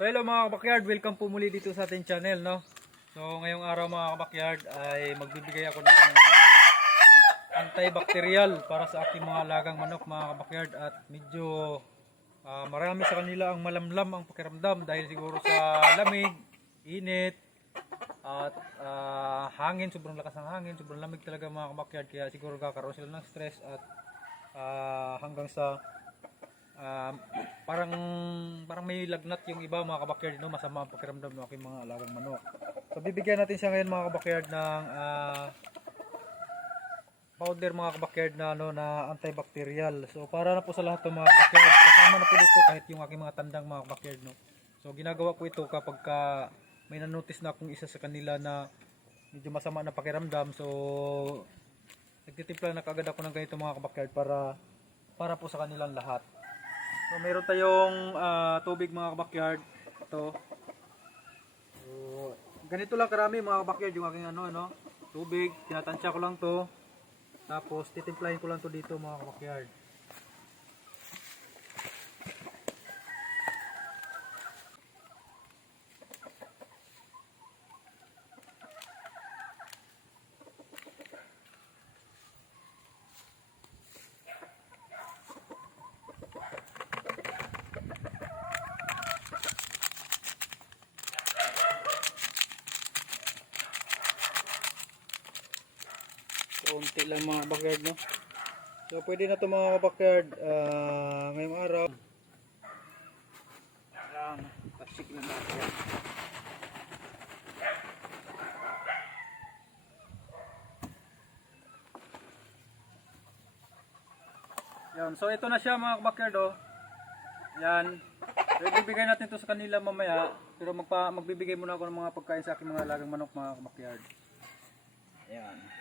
So hello mga kabakyard, welcome po muli dito sa ating channel no. So ngayong araw mga kabakyard ay magbibigay ako ng antibacterial para sa aking mga alagang manok mga kabakyard. At medyo ah, marami sa kanila ang malamlam ang pakiramdam dahil siguro sa lamig, init at ah, hangin, sobrang lakas ng hangin, sobrang lamig talaga mga kabakyard. Kaya siguro kakaroon sila ng stress at ah, hanggang sa Ah, parang parang may lagnat yung iba mga kabakyard no masama ang pakiramdam ng aking mga alagang manok. So bibigyan natin siya ngayon mga kabakyard ng ah, powder mga kabakyard na ano na antibacterial. So para na po sa lahat ng mga kabakyard kasama na po dito kahit yung aking mga tandang mga kabakyard no. So ginagawa ko ito kapag ka may nanotice na akong isa sa kanila na medyo masama na pakiramdam. So nagtitimpla na kagad ako ng ganito mga kabakyard para para po sa kanilang lahat. So meron tayong ah, tubig mga kabakyard. Ito. So, ganito lang karami mga kabakyard yung aking ano ano, tubig. Tinatansya ko lang to. Tapos titimplahin ko lang to dito mga kabakyard. Kaunti lang mga backyard no. So pwede na to mga backyard ah, ngayong araw. Ayan, tasik na natin. Yan, so ito na siya mga backyard oh. Yan. So ibibigay natin to sa kanila mamaya. Pero magpa, magbibigay muna ako ng mga pagkain sa aking mga alagang manok mga backyard. Ayan.